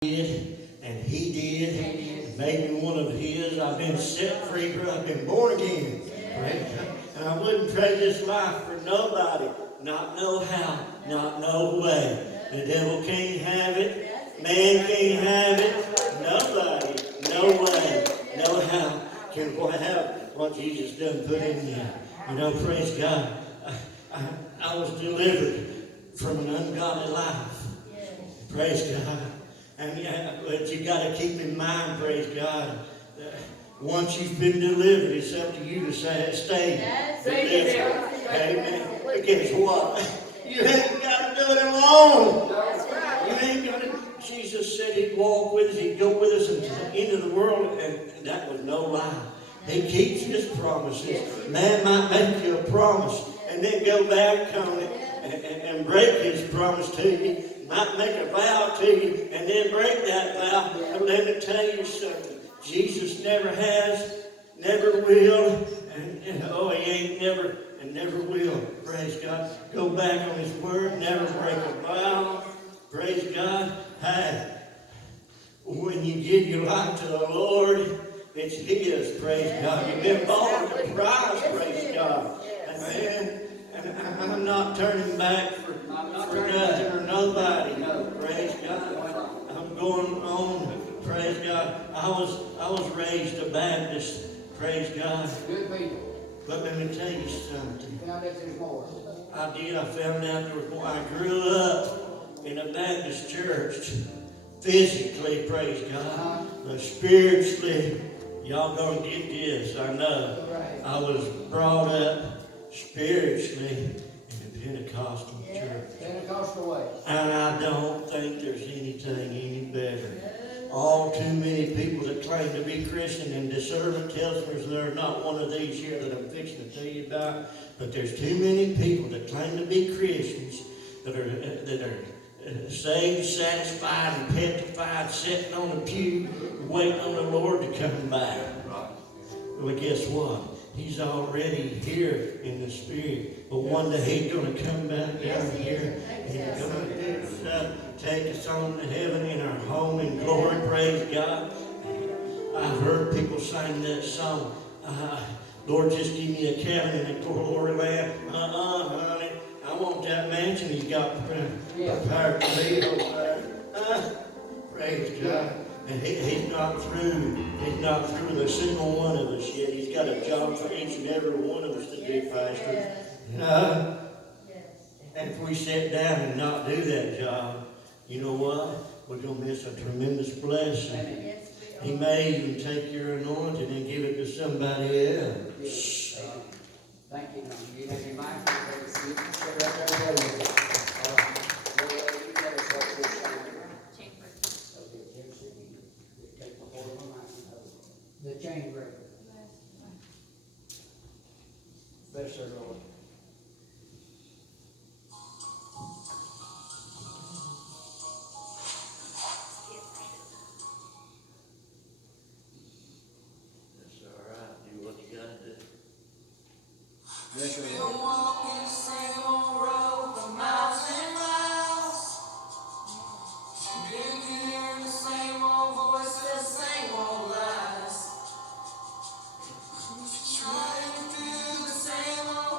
did, and he did, and made me one of his. I've been set free, I've been born again. Praise God. And I wouldn't trade this life for nobody. Not no how, not no way. The devil can't have it. Man can't have it. Nobody, no way, no how can have what Jesus done put in me. You know, praise God. I was delivered from an ungodly life. Praise God. And but you got to keep in mind, praise God, once you've been delivered, it's up to you to stay delivered. Amen. But guess what? You ain't got to do it alone. You ain't got to. Jesus said he'd walk with us, he'd go with us into the end of the world, and that was no lie. He keeps his promises. Man might make you a promise and then go back on it and break his promise to you. Might make a vow to you and then break that vow. But let me tell you something. Jesus never has, never will, and he ain't never and never will. Praise God. Go back on his word, never break a vow. Praise God. Hey, when you give your life to the Lord, it's his. Praise God. You've been bought with a price. Praise God. Amen. And I'm not turning back for nothing or nobody. No, praise God. I'm going on. Praise God. I was raised a Baptist. Praise God. Good people. But let me tell you something. You found out there's more. I did. I found out there was more. I grew up in a Baptist church. Physically, praise God. But spiritually, y'all gonna get this. I know. I was brought up spiritually in a Pentecostal church. Pentecostal way. And I don't think there's anything any better. All too many people that claim to be Christian, and discernment tells me there's not one of these here that I'm fixing to tell you about, but there's too many people that claim to be Christians that are saved, satisfied, and petrified, sitting on a pew, waiting on the Lord to come back. Well, guess what? He's already here in the spirit. But one day he's going to come back down here. He's going to pick us up, take us on to heaven in our home in glory. Praise God. I've heard people sing that song. Lord, just give me a cabin in the glory land. Honey. I want that mansion he's got prepared for me over there. Praise God. And he's not through. He's not through with a single one of us yet. He's got a job for each and every one of us to do, Pastor. And if we sit down and not do that job, you know what? We're going to miss a tremendous blessing. He may even take your anointing and give it to somebody else. Thank you. You have your mind for the seat. Stay right there. The chain breaker. Bless her, Lord. That's all right. Do what you got to do. Bless her, Lord. Walking the same old road for miles and miles. Been hearing the same old voices, same old lies. Trying to do the same old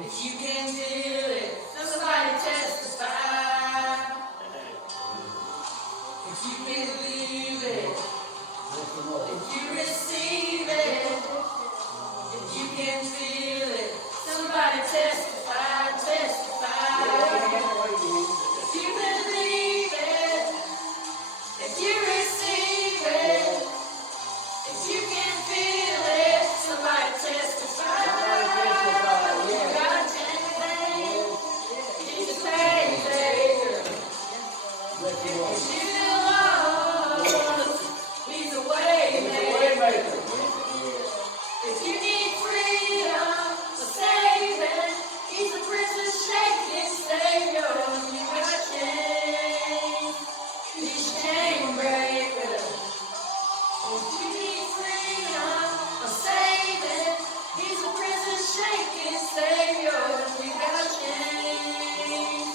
If you can feel it, somebody testify. If you can believe it, if you receive it, if you can feel it, somebody testify, testify. If you believe it, if you receive it, if you can feel it, somebody testify. God change, He's a change maker. If you feel lost, He's a way maker. If you need freedom, a saving, He's a prison shaking Savior. You got chains, He's chain breaker. If you need freedom, a saving, He's a prison shaking Savior. You got chains,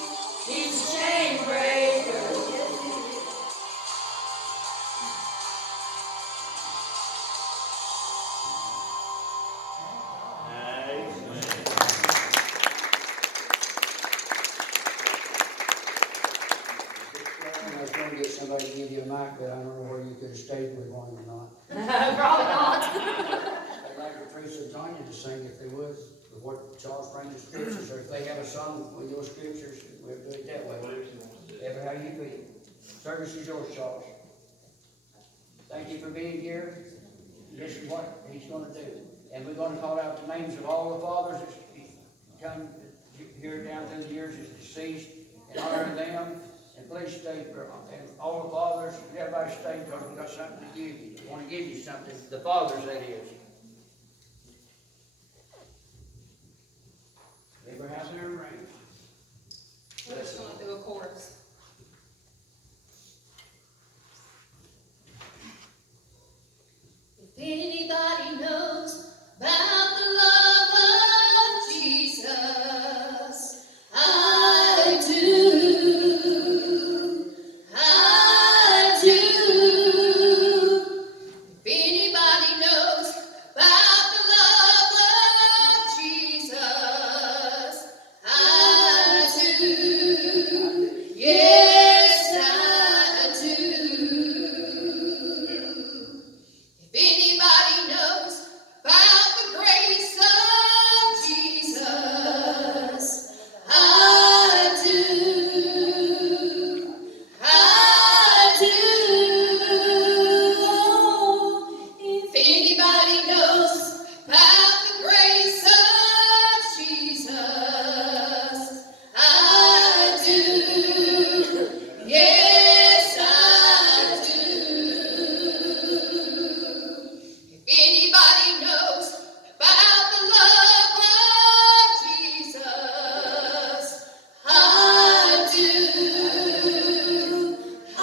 He's a chain breaker. I was going to get somebody to give you a mic, but I don't know where you could have stayed with one or not. Probably not. I'd like Teresa and Tanya to sing if they would, with what Charles brings the scriptures, or if they have a song with your scriptures, we'll do it that way. Ever how you feel. Service is yours, Charles. Thank you for being here. This is what he's going to do. And we're going to call out the names of all the fathers that come here down through the years as deceased, and honor them. And please stay for, and all the fathers, everybody stay, because we've got something to give you. We want to give you something, the fathers that is. Abraham and Rain. We're just going to do a chorus. If anybody knows about the love of Jesus, I do. I do. If anybody knows about the love of Jesus, I do. Yes, I do. If anybody knows about the grace of Jesus, I do. I do. If anybody knows about the grace of Jesus, I do. Yes, I do. If anybody knows about the love of Jesus, I do. I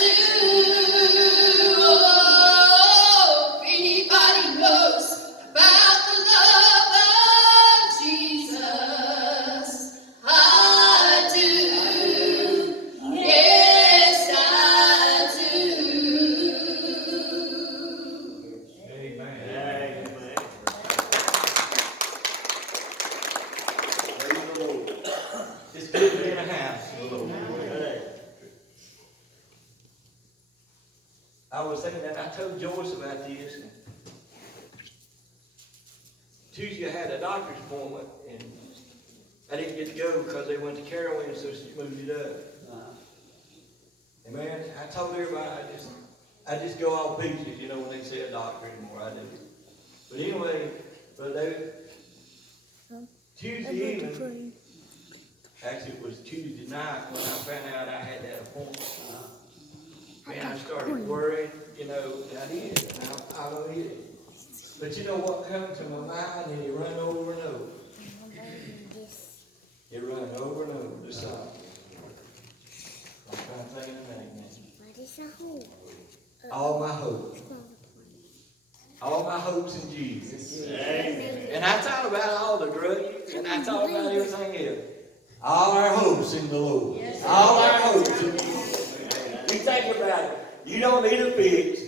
do. Oh, if anybody knows about the love of Jesus, I do. Yes, I do. Amen. Praise the Lord. It's good to be in a house. Hey. I was thinking that, I told Joyce about this. Tuesday I had a doctor's appointment, and I didn't get to go because they went to Carolyn, so she moved it up. And man, I told everybody, I just go all pieces, you know, when they say a doctor anymore, I do. But anyway, Tuesday evening, actually it was Tuesday night when I found out I had that appointment. Man, I started worrying, you know, and I did, and I don't need it. But you know what comes to my mind, and it run over and over. It run over and over, the song. I'm trying to think of the name. All my hope. All my hopes in Jesus. Amen. And I thought about all the drugs, and I thought about everything else. All our hopes in the Lord. All our hopes in Jesus. You think about it. You don't need a fix.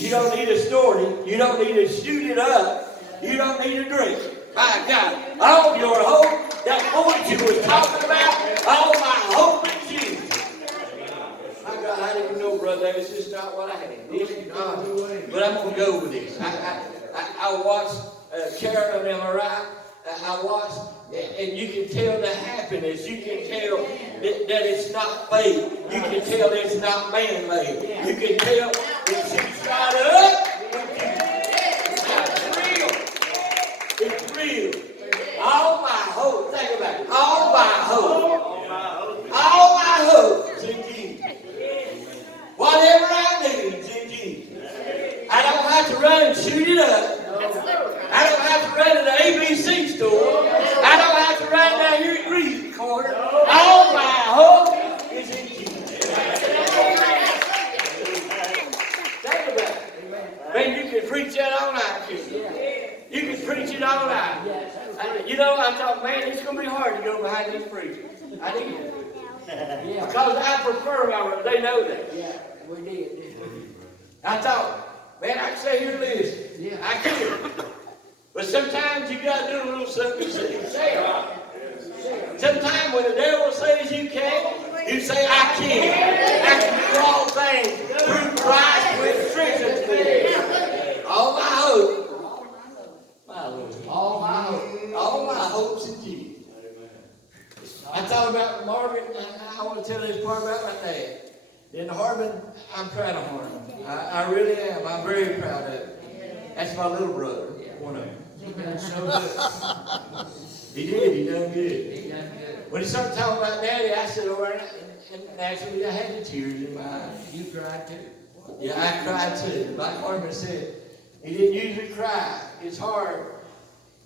You don't need a story. You don't need to shoot it up. You don't need a drink. My God. All your hope, that voice you was talking about, all my hope in Jesus. My God, I didn't know, brother, it's just not what I had. This is not. But I'm going to go with this. I watched Carol and MRI. I watched, and you can tell the happiness. You can tell that it's not fake. You can tell it's not man-made. You can tell that she's got up. It's real. All my hope. Think about it. All my hope. All my hope is in Jesus. Whatever I need is in Jesus. I don't have to run and shoot it up. I don't have to run to the ABC store. I don't have to run down here at Greasy Corner. All my hope is in Jesus. Think about it. Man, you can preach that all night, couldn't you? You can preach it all night. You know, I thought, man, it's going to be hard to go behind this preacher. I did. Because I prefer our, they know that. Yeah, we did. I thought, man, I can stay here and listen. Yeah. I can. But sometimes you got to do a little something to say it. Sometimes when the devil says you can't, you say, I can. I can do all things through Christ which strengthens me. All my hope. My Lord. All my hope. All my hopes in Jesus. I thought about Marvin, and I want to tell this part about my dad. In Harbin, I'm proud of Harbin. I really am. I'm very proud of him. That's my little brother, one of them. He done so good. He did. He done good. He done good. When he started talking about Daddy, I said, all right, and naturally I had the tears in my eyes. You cried too. Yeah, I cried too. Like Harbin said, he didn't usually cry. It's hard.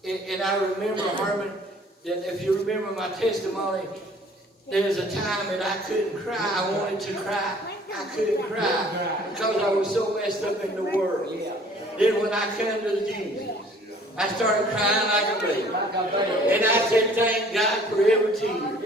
And I remember, Harbin, that if you remember my testimony, there was a time that I couldn't cry. I wanted to cry. I couldn't cry because I was so messed up in the world. Then when I come to Jesus, I started crying like a baby. And I said, thank God for every tear.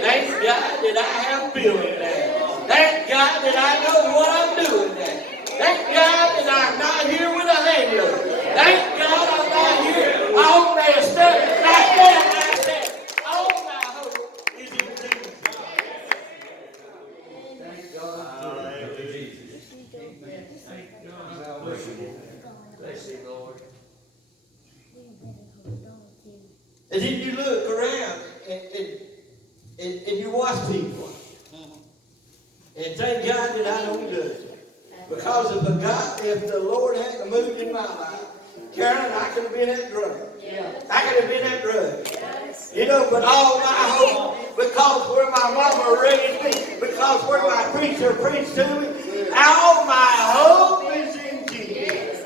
Thank God that I have feeling now. Thank God that I know what I'm doing now. Thank God that I'm not here with a hangover. Thank God I'm not here all messed up like that. I said, all my hope is in Jesus. Thank God. Bless you, Lord. And then you look around and you watch people. And thank God that I don't do it. Because if the Lord hadn't moved in my life, Karen, I could have been that drug. I could have been that drug. You know, but all my hope, because where my mama raised me, because where my preacher preached to me, all my hope is in Jesus.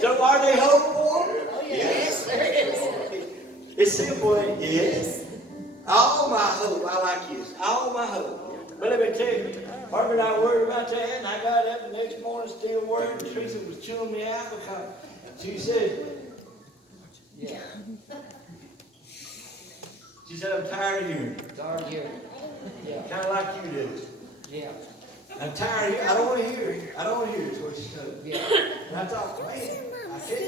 So are they hopeful? Yes. It's simple, ain't it? Yes. All my hope, I like this. All my hope. But let me tell you, Harvey and I worried about that, and I got up the next morning still worried. Teresa was chewing me out because she said, she said, I'm tired of hearing it. Tired of hearing. Yeah. Kind of like you do. Yeah. I'm tired of hearing it. I don't want to hear it. I don't want to hear it, is what she said. Yeah. And I thought, man,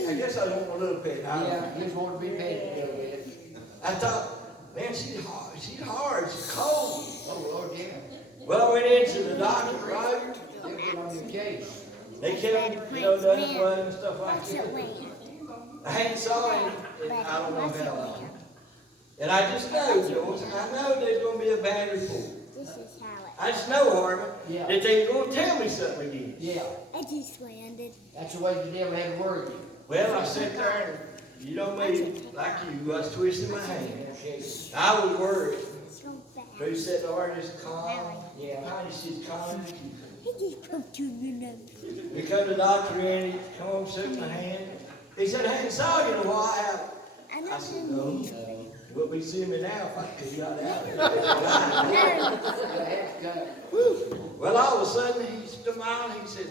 I guess I don't want a little pet. Yeah. You just want to be paid a little bit. I thought, man, she's hard. She's hard. She's cold. Oh, Lord, yeah. Well, I went into the doctor, Roger. They'll get on your case. They kept, done blood and stuff like that. I hadn't saw him in I don't know how long. And I just know, Joyce, I know there's going to be a bad report. I just know, Harvey, that they're going to tell me something again. Yeah. I just landed. That's the way the devil had to worry you. Well, I sat there and, you know me, like you, I was twisting my hand. I was worried. So bad. Drew sat there just calm. Yeah. Kind she's calm. I just poked you in your nose. We come to the doctor and he come over and shook my hand. He said, I hadn't saw you in a while. I said, no. You wouldn't be seeing me now if I could got out. Well, all of a sudden, he smiled. He said,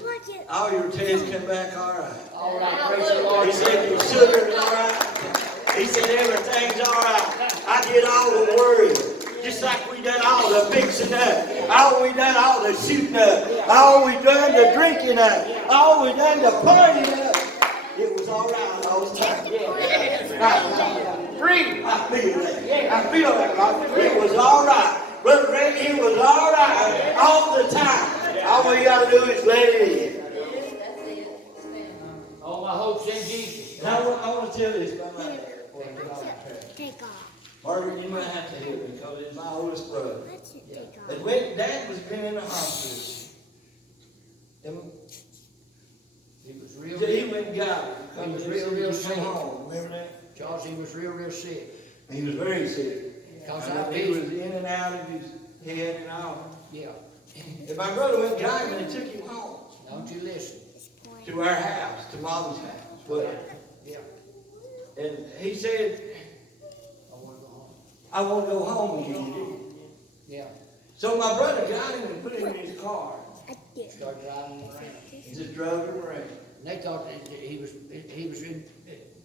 all your tests come back all right. All right, praise the Lord. He said, your sugar's all right. He said, everything's all right. I get all the worry. Just like we done all the fixing up. All we done all the shooting up. All we done the drinking up. All we done the partying up. It was all right all the time. free. I feel that. I feel that, Roger. It was all right. Brother Grant, it was all right all the time. All we got to do is let it in. All my hopes in Jesus. And I want to tell this about my dad before I get off the track. Take off. Margaret, you might have to help me because it's my oldest brother. That's it. Take off. And when Dad was been in the hospital, and He was real, he went and got it. He was Because real he sick. come home. Remember that? Charles, he was real sick. He was very sick. Cause And I he did. was in and out of his head and all. Yeah. And my brother went and got him and he took him home Don't you listen. to our house, to Mom's house. But, Yeah. and he said, I wanna go home. I want to go home again. Yeah. So my brother got him and put him in his car. I did. Started driving him around. He just drove him around. And they thought that he was in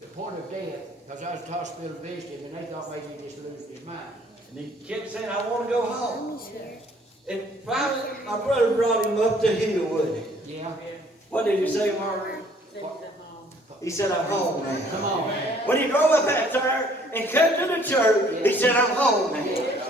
the point of death, because I was at the hospital visiting, and they thought maybe he just losing his mind. And he kept saying, I want to go home. Mommy's here. And finally, my brother brought him up the hill with him. Yeah. What did he say, Margaret? He said, I'm home now. Come on. When he drove up out there and come to the church, he said, I'm home now.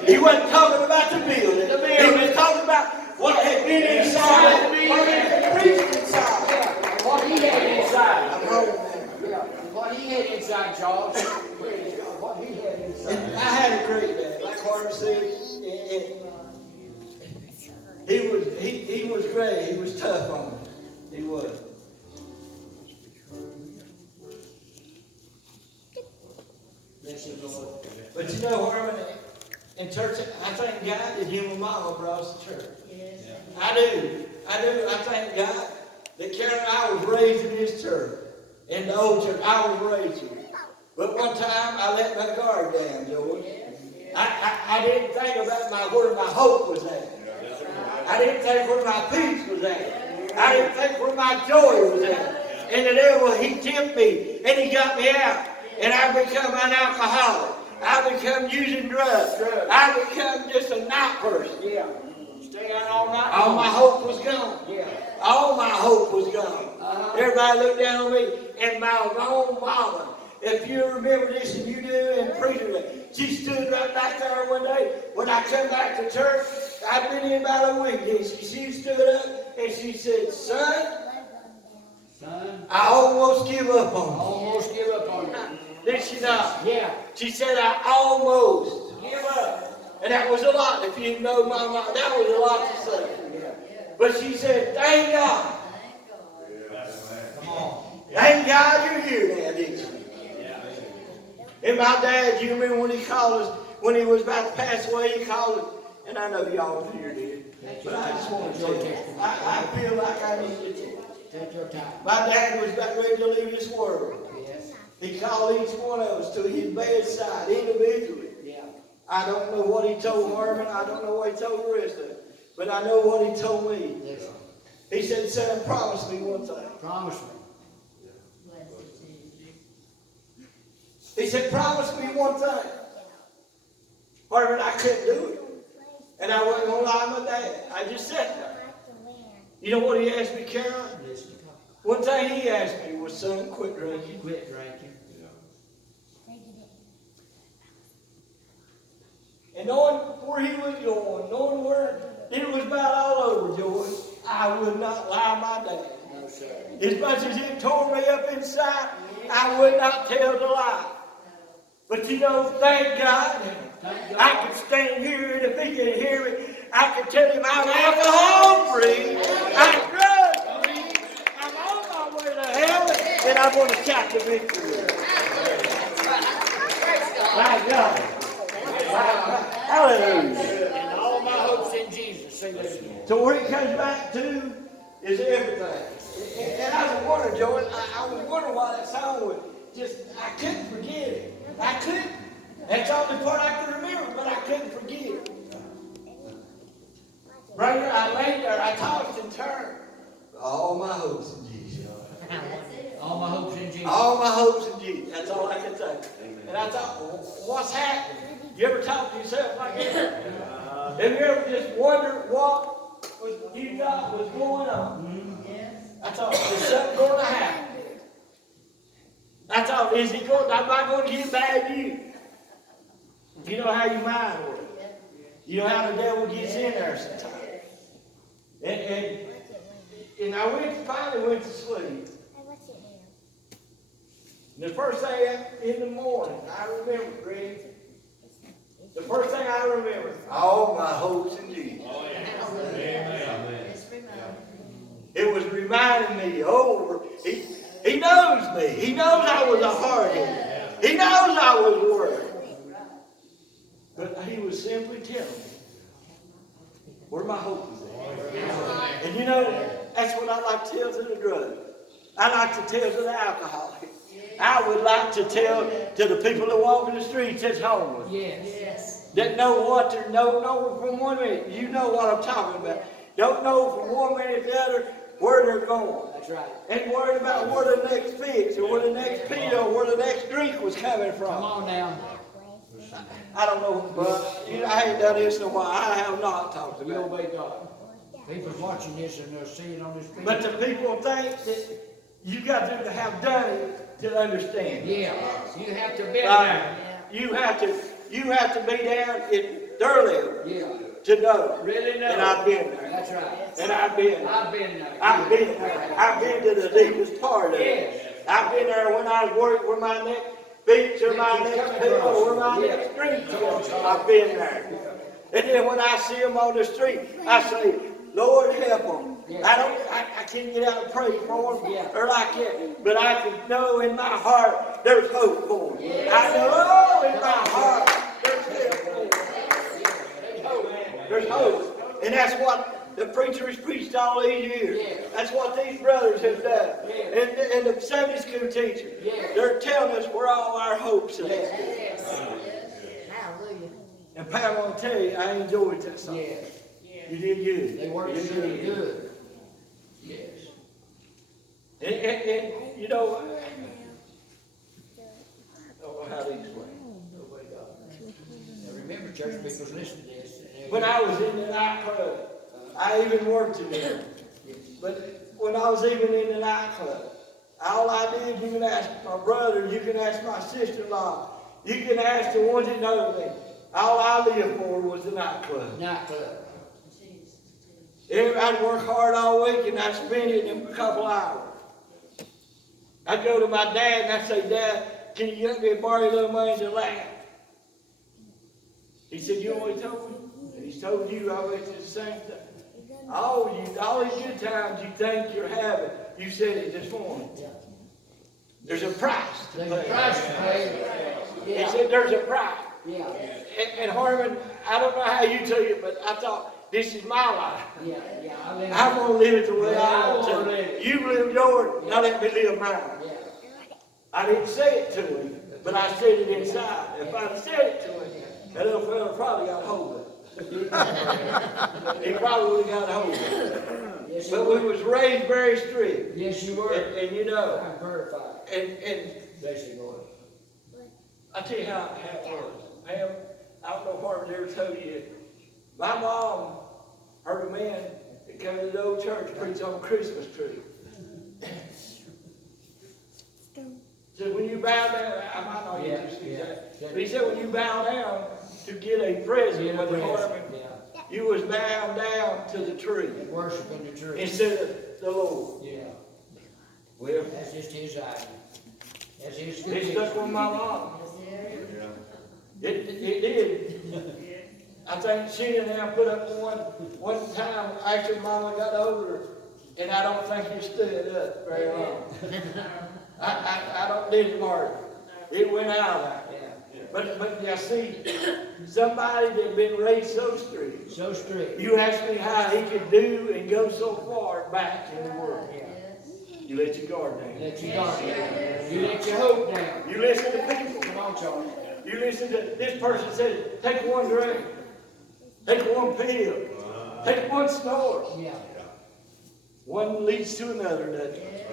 He wasn't talking about the building. He was talking about what had been inside, what had been preached inside. Yeah. What he had inside. I'm home now. Yeah. What he had inside, Charles. Praise God. What he had inside. And I had a great dad, like Harvey said. He was great. He was tough on me. He was. Bless him, Lord. But you know, Harmon, in church, I thank God that him and Mama brought us to church. I do. I thank God that Karen and I was raised in this church. In the old church, I was raised here. But one time, I let my guard down, George. I didn't think about where my hope was at. I didn't think where my peace was at. I didn't think where my joy was at. And the devil, he tempted me, and he got me out. And I become an alcoholic. I become using drugs. I become just a night person. Yeah. Stay out all night. All my hope was gone. Yeah. All my hope was gone. Uh-huh. Everybody looked down on me, and my own mama, if you remember this and you do, and preacher, she stood right back there one day when I come back to church. I'd been in about a week, and she stood up and she said, son, I almost give up on you. Almost give up on you. Did she not? Yeah. She said, I almost give up. And that was a lot. If you know my mom, that was a lot to say. But she said, thank God. Come on. Thank God you're here now, didn't you? And my dad, you remember when he called us, when he was about to pass away, he called us, and I know y'all here did, but I just want to tell you, I feel like I need to tell you. Take your time. My dad was about ready to leave this world. Yes. He called each one of us to his bedside individually. Yeah. I don't know what he told Harmon, I don't know what he told the rest of them, but I know what he told me. Listen. He said, son, promise me one thing. Promise me. He said, promise me one thing. Harmon, I couldn't do it. And I wasn't going to lie to my dad. I just sat there. You know what he asked me, Karen? Listen. One thing he asked me was, son, quit drinking. Quit drinking. And knowing where he was going, knowing where it was about all over, George, I would not lie to my dad. No, sir. As much as it tore me up inside, I would not tell the lie. But you know, thank God, I could stand here, and if he could hear me, I could tell him I'm alcohol free, I'm drug free, I'm on my way to heaven, and I'm going to shout the victory. My God. Hallelujah. And all my hopes in Jesus. Sing that again. So where he comes back to is everything. And I was wondering, Joey, I was wondering why that song was just, I couldn't forget it. I couldn't. That's the only part I could remember, but I couldn't forget it. Brother, I laid there, I tossed and turned. All my hopes in Jesus. All my hopes in Jesus. All my hopes in Jesus. That's all I could say. And I thought, well, what's happening? You ever talk to yourself like that? Have you ever just wondered what you thought was going on? I thought, is something going to happen? I thought, am I going to get bad news? You know how your mind works. You know how the devil gets in there sometimes. And I finally went to sleep. And the first thing in the morning, I remember, Greg, the first thing I remember, all my hopes in Jesus. It was reminding me over. He knows me. He knows I was a hard-head. He knows I was worried. But he was simply telling me where my hope was at. And you know, that's what I like to tell to the drug. I like to tell to the alcoholic. I would like to tell to the people that walk in the streets that's homeless. Yes. That know what to know from one minute. You know what I'm talking about. Don't know from one minute to the other where they're going. That's right. And worried about where the next fix or where the next pill or where the next drink was coming from. Come on now. I don't know, but I ain't done this in a while. I have not talked We about it. obey God. People's watching this and they'll see it on this video. But the people think that you got to have done it to understand. Yeah, you have to be Right. there. You have to be down in their level Yeah, to know. really know. And I've been there. That's right. And I've been there. I've been there. I've been there. I've been to the deepest part of it. Yes. I've been there when I was worried where my next beach or my next pill or where my next drink is. I've been there. And then when I see them on the street, I say, Lord, help them. I can't get out and pray for them or like that, but I can know in my heart there's hope for them. I know in my heart there's hope for them. There's hope. And that's what the preacher has preached all these years. That's what these brothers have done. And the Sunday school teacher, they're telling us where all our hopes are at. And Pat, I'm going to tell you, I enjoyed that song. Yes. You did good. They work really good. Yes. And you know, I don't know how to explain. Obey God. Now remember, church people's listening to this. When I was in the nightclub, I even worked in there. But when I was even in the nightclub, all I did, you can ask my brother, you can ask my sister-in-law, you can ask the ones that know me. All I lived for was the nightclub. Nightclub. I'd work hard all week and I'd spend it in a couple hours. I'd go to my dad and I'd say, Dad, can you get me a borrow a little money to laugh? He said, you know what he told me? And he's told you, I bet you the same thing. All these good times you think you're having, you said it this morning. There's a price to There's a pay. price to pay. He Yeah. said there's a price. Yeah. And Harmon, I don't know how you took it, but I thought, this is my life. Yeah. I'm going to live it the way I want Yeah. to. You live yours, now let me live mine. Yeah. I didn't say it to him, but I said it inside. If I'd said it to him, that little fella probably got a hold of it. He probably would have got a hold of it. Yes, you But were. we was raised very strict. Yes, you were. And you know, I'm verified. and Basically, Lord. I tell you how it was. Pam, I don't know if Harvard ever told you it. My mom heard a man that came to the old church preach on a Christmas tree. Said, when you bow down, I might not use this exact. But he said, when you bow down to get a present, Brother Harmon, Yeah. you was bowing down to the tree Worshiping the tree. instead of the Lord. Yeah. Well, That's just his idea. That's his it stuck with my mom. It did. I think she and I put up one time after Mama got older, and I don't think it stood up very long. I don't did hard. It went out there. Yeah. But you see, somebody that been raised so strict. So strict. You ask me how he could do and go so far back in the world. Yeah. You let your guard down. Let your guard down. You let your hope down. You listen to people. Come on, Charlie. You listen to this person said, take one drink, take one pill, take one snore. Yeah. One leads to another, doesn't it?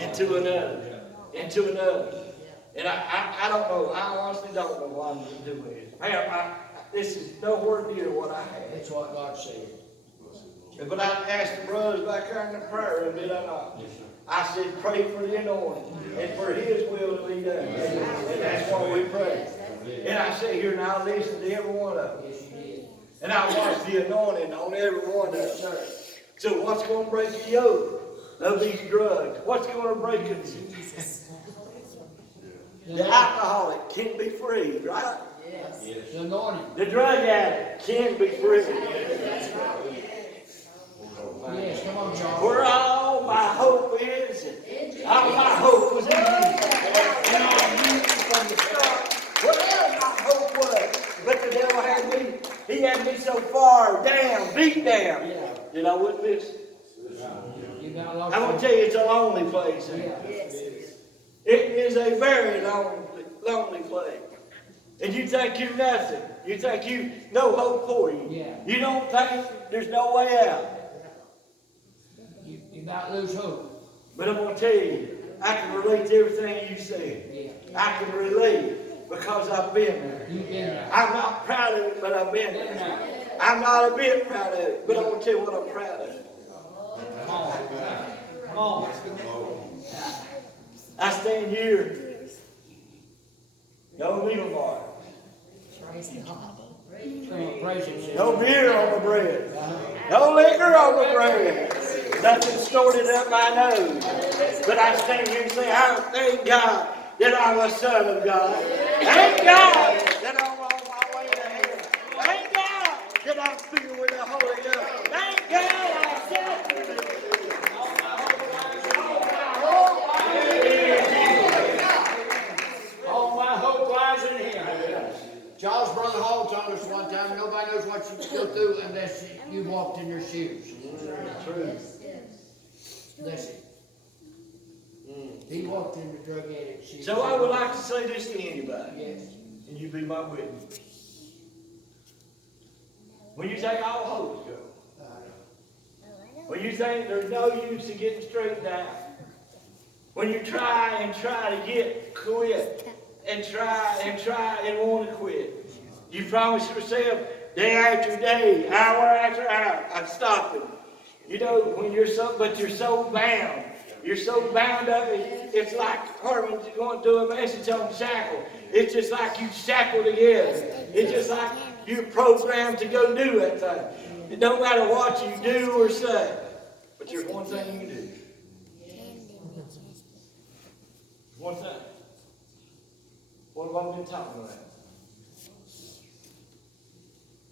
And to another, and to another. And I don't know, I honestly don't know what I'm going to do with it. Man, this is nowhere near what I had. That's what God said. But I asked the brothers back there in the prayer room, did I not? I said, pray for the anointing and for His will to be done. And that's what we pray. And I sit here and I listen to every one of them. Yes, you did. And I watch the anointing on every one of them. Yes, sir. So what's going to break the yoke of these drugs? What's going to break it? The alcoholic can be free, right? Yes. The anointing. The drug addict can be free. Yes, come on, Charles. Where all my hope is, all my hope was in you. And I knew from the start whatever my hope was. But the devil had me, he had me so far down, beat down, that I wouldn't miss. You got lost. I'm going to tell you, it's a lonely place. It is a very lonely place. And you think you're nothing. You think you no hope for you. Yeah. You don't think there's no way out. You about lose hope. But I'm going to tell you, I can relate to everything you said. Yeah. I can relate because I've been there. You've been there. I'm not proud of it, but I've been there. I'm not a bit proud of it, but I'm going to tell you what I'm proud of. Come on. Come on. I stand here. No needle mark. Praise him. No beer on the bread. No liquor on the bread. Nothing snorted up my nose. But I stand here and say, I thank God that I'm a son of God. Thank God that I'm on my way to heaven. Thank God that I'm filled with the Holy Ghost. Thank God I'm saved. All my hope lies in him. Charles Brother Hall told us one time, nobody knows what you go through unless you walked in your shoes. True. That's it. He walked in the drug addict's shoes. So I would like to say this to anybody, Yes. and you be my witness. When you think all hope's gone, when you think there's no use in getting straightened out, when you try to get quit, and try and want to quit, you promise yourself day after day, hour after hour, I'm stopping. You know, when you're so bound. You're so bound up, it's like Harmon's going to do a message on shackle. It's just like you shackle together. It's just like you're programmed to go do that thing. It don't matter what you do or say, but there's one thing you can do. One thing. What have I been talking about?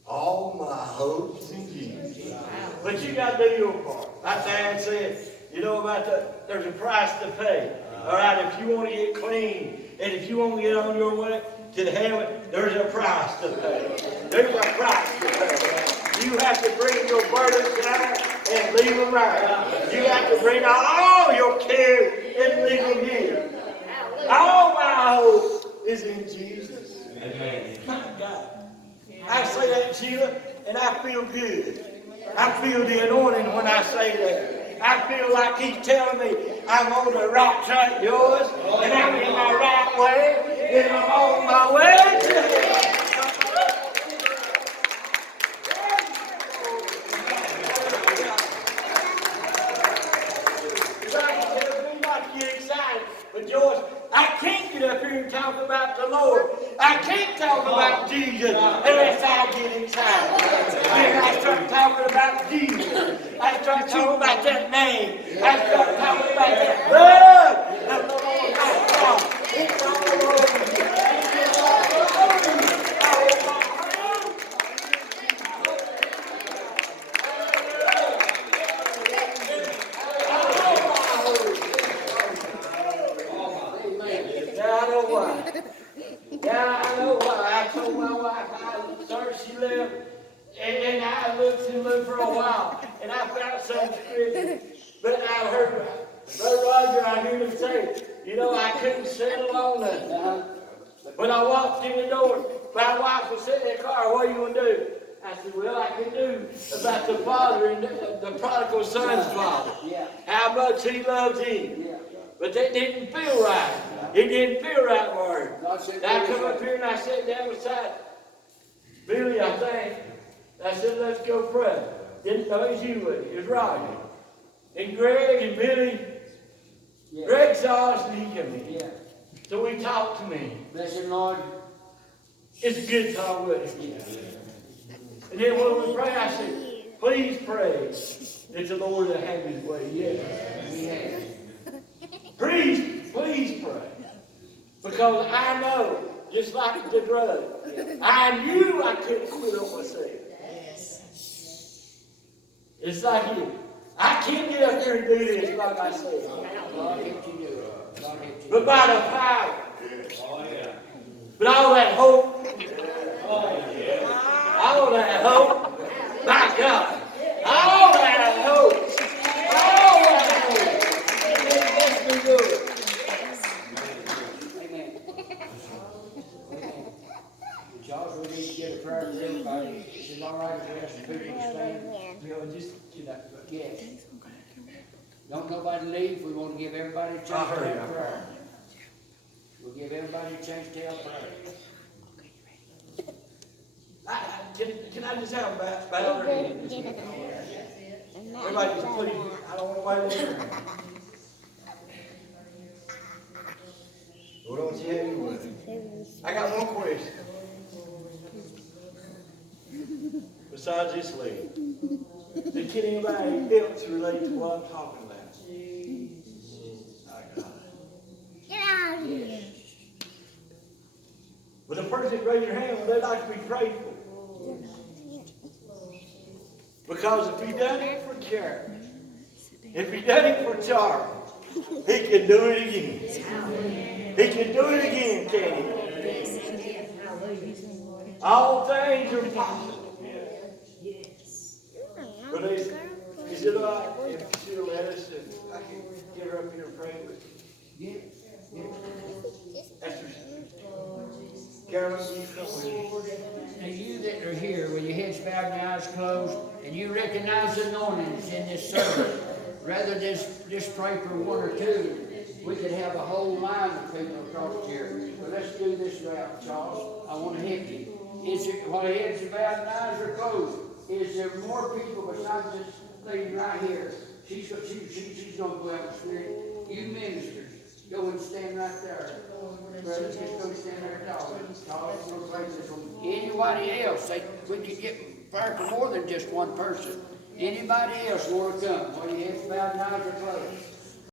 All my hopes in Jesus. But you got to do your part. Like Dad said, you know about that, there's a price to pay. All right, if you want to get clean, and if you want to get on your way to heaven, there's a price to pay. There's a price to pay. You have to bring your burdens down and leave them right. You have to bring all your cares and leave them here. All my hope is in Jesus. My God. I say that, Sheila, and I feel good. I feel the anointing when I say that. I feel like he's telling me I'm on the right track, yours, and I'm in my right way, and I'm on my way to heaven. But George, I can't get up here and talk about the Lord. I can't talk about Jesus unless I get excited. Then I start talking about Jesus. I start talking about that name. I start talking about that blood of the Lord our God. It's all over me. It's all over me. Yeah, I know why. I told my wife, I searched, she left, and I looked for a while, and I found some scripture. But I heard Brother Roger, I heard him say, you know, I couldn't settle on nothing. When I walked in the door, my wife was sitting in the car, what are you going to do? I said, well, I can do about the father and the prodigal son's father. How much he loved him. But that didn't feel right. It didn't feel right for her. And I come up here and I sat down beside Billy, I think. I said, let's go pray. Didn't know it was you, it was Roger. And Greg and Billy, Greg saw us and he came in. So we talked to me. Bless him, Lord. It's a good thought, wasn't it? And then when we pray, I say, please pray that the Lord will have his way. Yes, he has. Please pray. Because I know, just like the drug, I knew I couldn't quit on myself. It's like you. I can't get up here and do this by myself. God help you do it. God help you. But by the power. But all that hope. All that hope. My God. All that hope. All that hope. It makes me do it. Amen. Amen. Charles, we need to get a prayer for everybody. Is it all right if we ask the people to stand? You know, just get that. Yes. Don't nobody leave. We want to give everybody a chance to I heard have you. prayer. We'll give everybody a chance to have prayer. Can I just have a bow their head? Everybody just please. I don't want to wait there. Lord, I want you to have your way. I got one question. Besides this lady, can anybody else relate to what I'm talking about? I got it. Get out of here. But the person that raised your hand, well, they'd like to be prayed for. Because if he done it for Karen, if he done it for Charles, he can do it again. He can do it again, can he? All things are possible. But is it all right if she'll let us, if I can get her up here and pray with you? Esther, Carolyn, will you come with me? Now you that are here with your heads bowed and your eyes closed, and you recognize the anointings in this service, rather than just pray for one or two, we could have a whole line of people across here. But let's do this route, Charles. I want to help you. Is there, while your heads are bowed and eyes are closed, is there more people besides this lady right here? She's going to go out in the spirit. You ministers, go and stand right there. Brothers, just go stand there, Charles. Charles, we'll pray this one. Anybody else, we could get prayer for more than just one person. Anybody else want to come? While your heads bowed and eyes are closed.